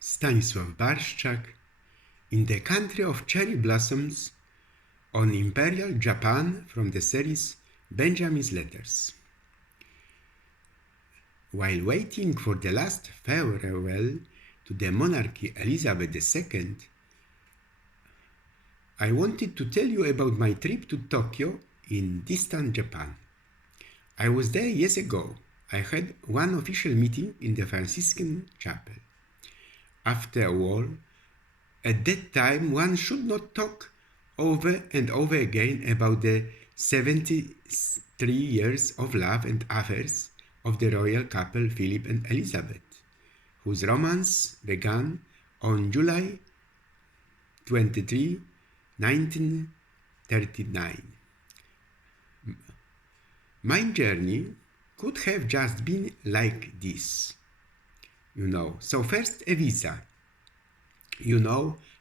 Stanisław Barszczak, in the country of cherry blossoms, on Imperial Japan from the series Benjamin's Letters. While waiting for the last farewell to the monarchy Elizabeth II, I wanted to tell you about my trip to Tokyo in distant Japan. I was there years ago. I had one official meeting in the Franciscan chapel. After all, at that time one should not talk over and over again about the 73 years of love and affairs of the royal couple Philip and Elizabeth, whose romance began on July 23, 1939. My journey could have just been like this. So first a visa.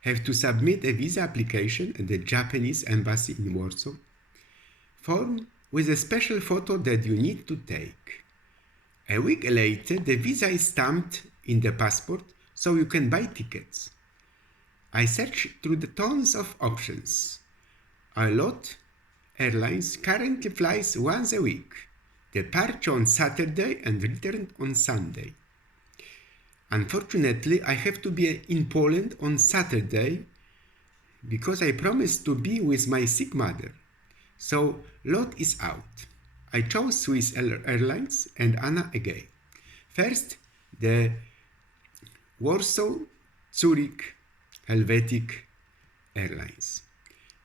Have to submit a visa application at the Japanese embassy in Warsaw, form with a special photo that you need to take. A week later, the visa is stamped in the passport so you can buy tickets. I searched through the tons of options. Alot Airlines currently flies once a week, departure on Saturday and return on Sunday. Unfortunately, I have to be in Poland on Saturday because I promised to be with my sick mother. So lot is out. I chose Swiss Airlines and ANA again. First, the Warsaw-Zurich Helvetic Airlines.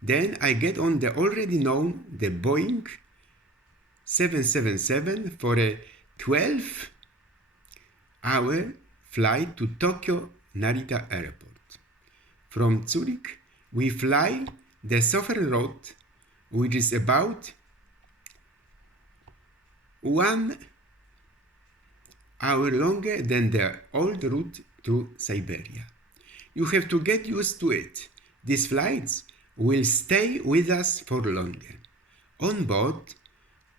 Then I get on the already known the Boeing 777 for a 12-hour flight to Tokyo Narita Airport. From Zurich, we fly the Southern Route, which is about 1 hour longer than the old route to Siberia. You have to get used to it. These flights will stay with us for longer. On board,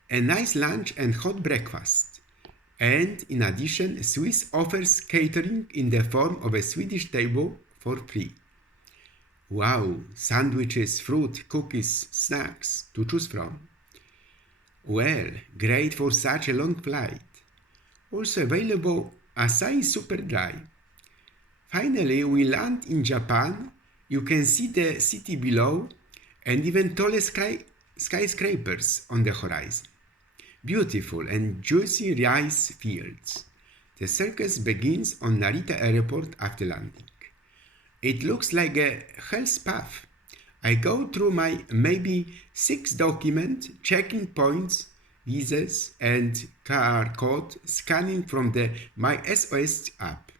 a nice lunch and hot breakfast. And in addition, Swiss offers catering in the form of a Swedish table for free. Wow, sandwiches, fruit, cookies, snacks to choose from. Well, great for such a long flight. Also available Asahi Super Dry. Finally, we land in Japan. You can see the city below and even taller skyscrapers on the horizon. Beautiful and juicy rice fields. The circus begins on Narita Airport after landing. It looks like a health path. I go through my maybe 6 documents, checking points, visas, and QR code, scanning from the My SOS app.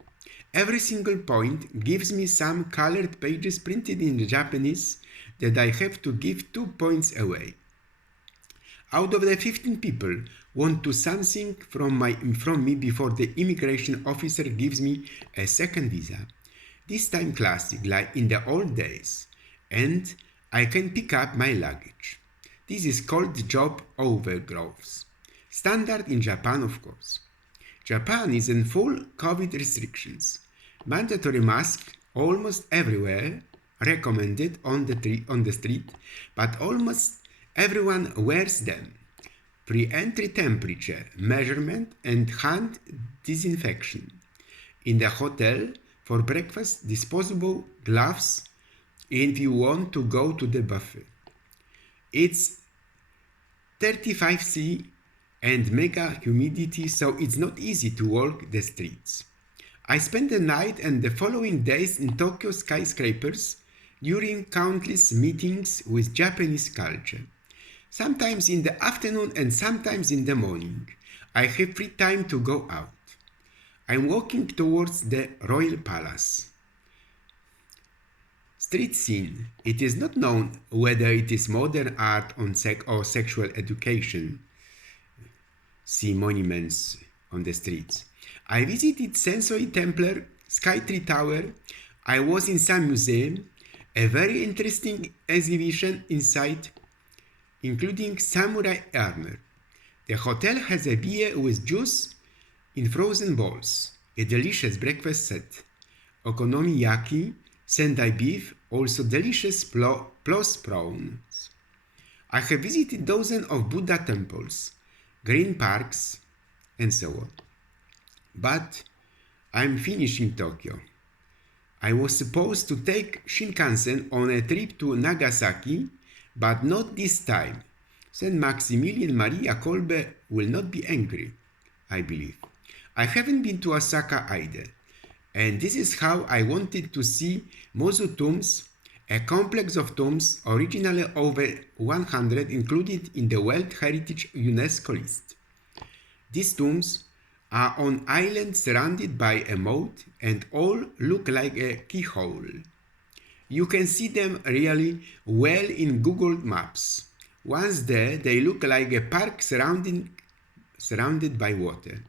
Every single point gives me some colored pages printed in Japanese that I have to give 2 points away. Out of the 15 people want to something from me before the immigration officer gives me a second visa. This time classic, like in the old days, and I can pick up my luggage. This is called job overgrowth. Standard in Japan, of course. Japan is in full COVID restrictions. Mandatory masks almost everywhere, recommended on the street, but almost everyone wears them. Pre-entry temperature measurement and hand disinfection. In the hotel, for breakfast, disposable gloves if you want to go to the buffet. It's 35°C and mega humidity, so it's not easy to walk the streets. I spent the night and the following days in Tokyo skyscrapers during countless meetings with Japanese culture. Sometimes in the afternoon and sometimes in the morning. I have free time to go out. I'm walking towards the Royal Palace. Street scene. It is not known whether it is modern art or sexual education. See monuments on the streets. I visited Sensory Templar, Skytree Tower. I was in some museum. A very interesting exhibition inside, including samurai armor. The hotel has a beer with juice in frozen balls, a delicious breakfast set. okonomiyaki, Sendai beef, also delicious plus prawns. I have visited dozens of Buddha temples, green parks, and so on. But I'm finishing Tokyo. I was supposed to take Shinkansen on a trip to Nagasaki, but not this time. Saint Maximilian Maria Kolbe will not be angry, I believe. I haven't been to Osaka either, and this is how I wanted to see Mozu tombs, a complex of tombs originally over 100 included in the World Heritage UNESCO list. These tombs are on islands surrounded by a moat and all look like a keyhole. You can see them really well in Google Maps. Once there, they look like a park surrounded by water.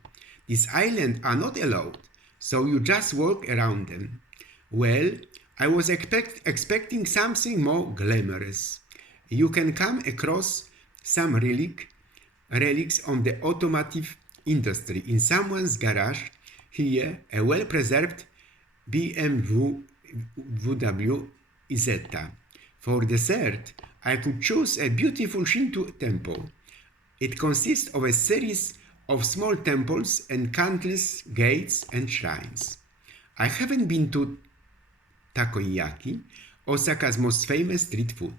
These islands are not allowed, so you just walk around them. Well, I was expecting something more glamorous. You can come across some relics on the automotive industry in someone's garage. Here, a well-preserved BMW Isetta. For dessert, I could choose a beautiful Shinto temple. It consists of a series of small temples and countless gates and shrines. I haven't been to takoyaki, Osaka's most famous street food.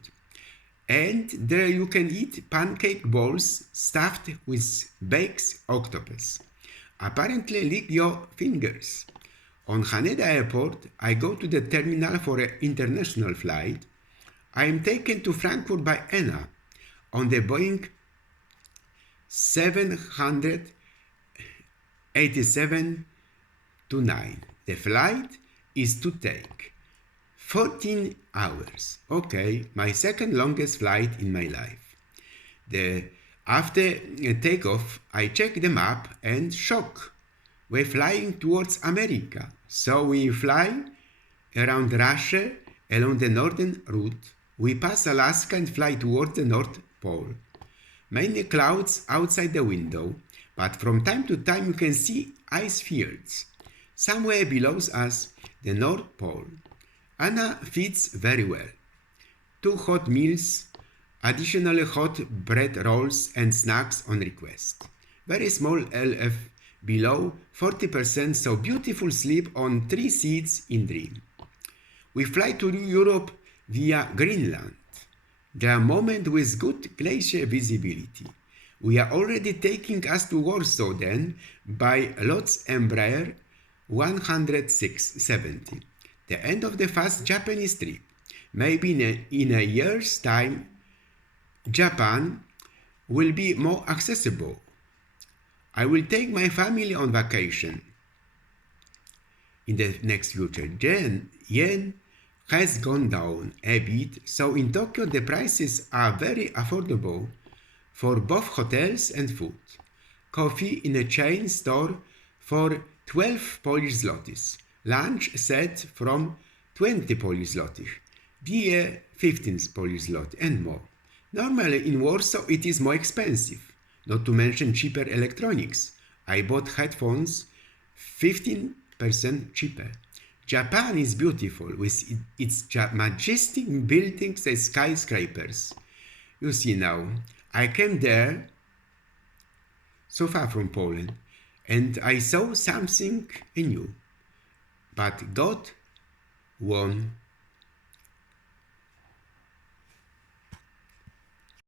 And there you can eat pancake balls stuffed with baked octopus. Apparently lick your fingers. On Haneda Airport, I go to the terminal for an international flight. I am taken to Frankfurt by Anna on the Boeing 787-9. The flight is to take 14 hours. Okay, my second longest flight in my life. After takeoff, I check the map and shock. We're flying towards America. So we fly around Russia along the northern route. We pass Alaska and fly towards the North Pole. Many clouds outside the window, but from time to time you can see ice fields. Somewhere below us, the North Pole. Anna feeds very well. 2 hot meals, additionally hot bread rolls and snacks on request. Very small LF below 40%, so beautiful sleep on 3 seats in Dream. We fly to Europe via Greenland. There are moments with good glacier visibility. We are already taking us to Warsaw then by Lot's Embraer 106-70. The end of the fast Japanese trip. Maybe in a year's time, Japan will be more accessible. I will take my family on vacation in the next future. Yen has gone down a bit, so in Tokyo the prices are very affordable for both hotels and food. Coffee in a chain store for 12 Polish zlotys. Lunch set from 20 Polish zlotys. Beer 15 Polish zloty and more. Normally in Warsaw it is more expensive, not to mention cheaper electronics. I bought headphones 15% cheaper. Japan is beautiful with its majestic buildings and skyscrapers. You see now, I came there, so far from Poland, and I saw something new. But God won.